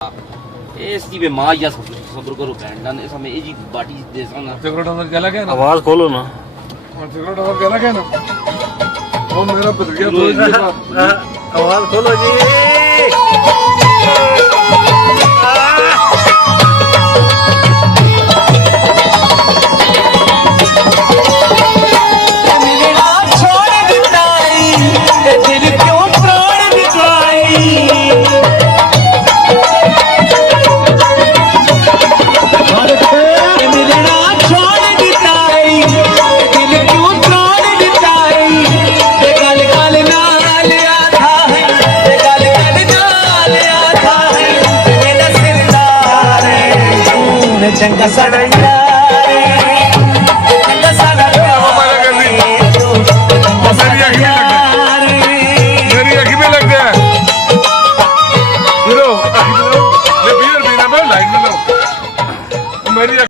इसकी भी माँ या सब्र करो बैंड इस समय जी बाटी दे सकना सिगरेट अंदर चला गया ना आवाज खोलो ना और सिगरेट अंदर चला गया ना वो मेरा भतीजा तो आवाज खोलो जी चंगा सड़ैया चंगा सड़ैया मेरी अखी में लग गया लो ले बियर पीना मैं लाइन में लो मेरी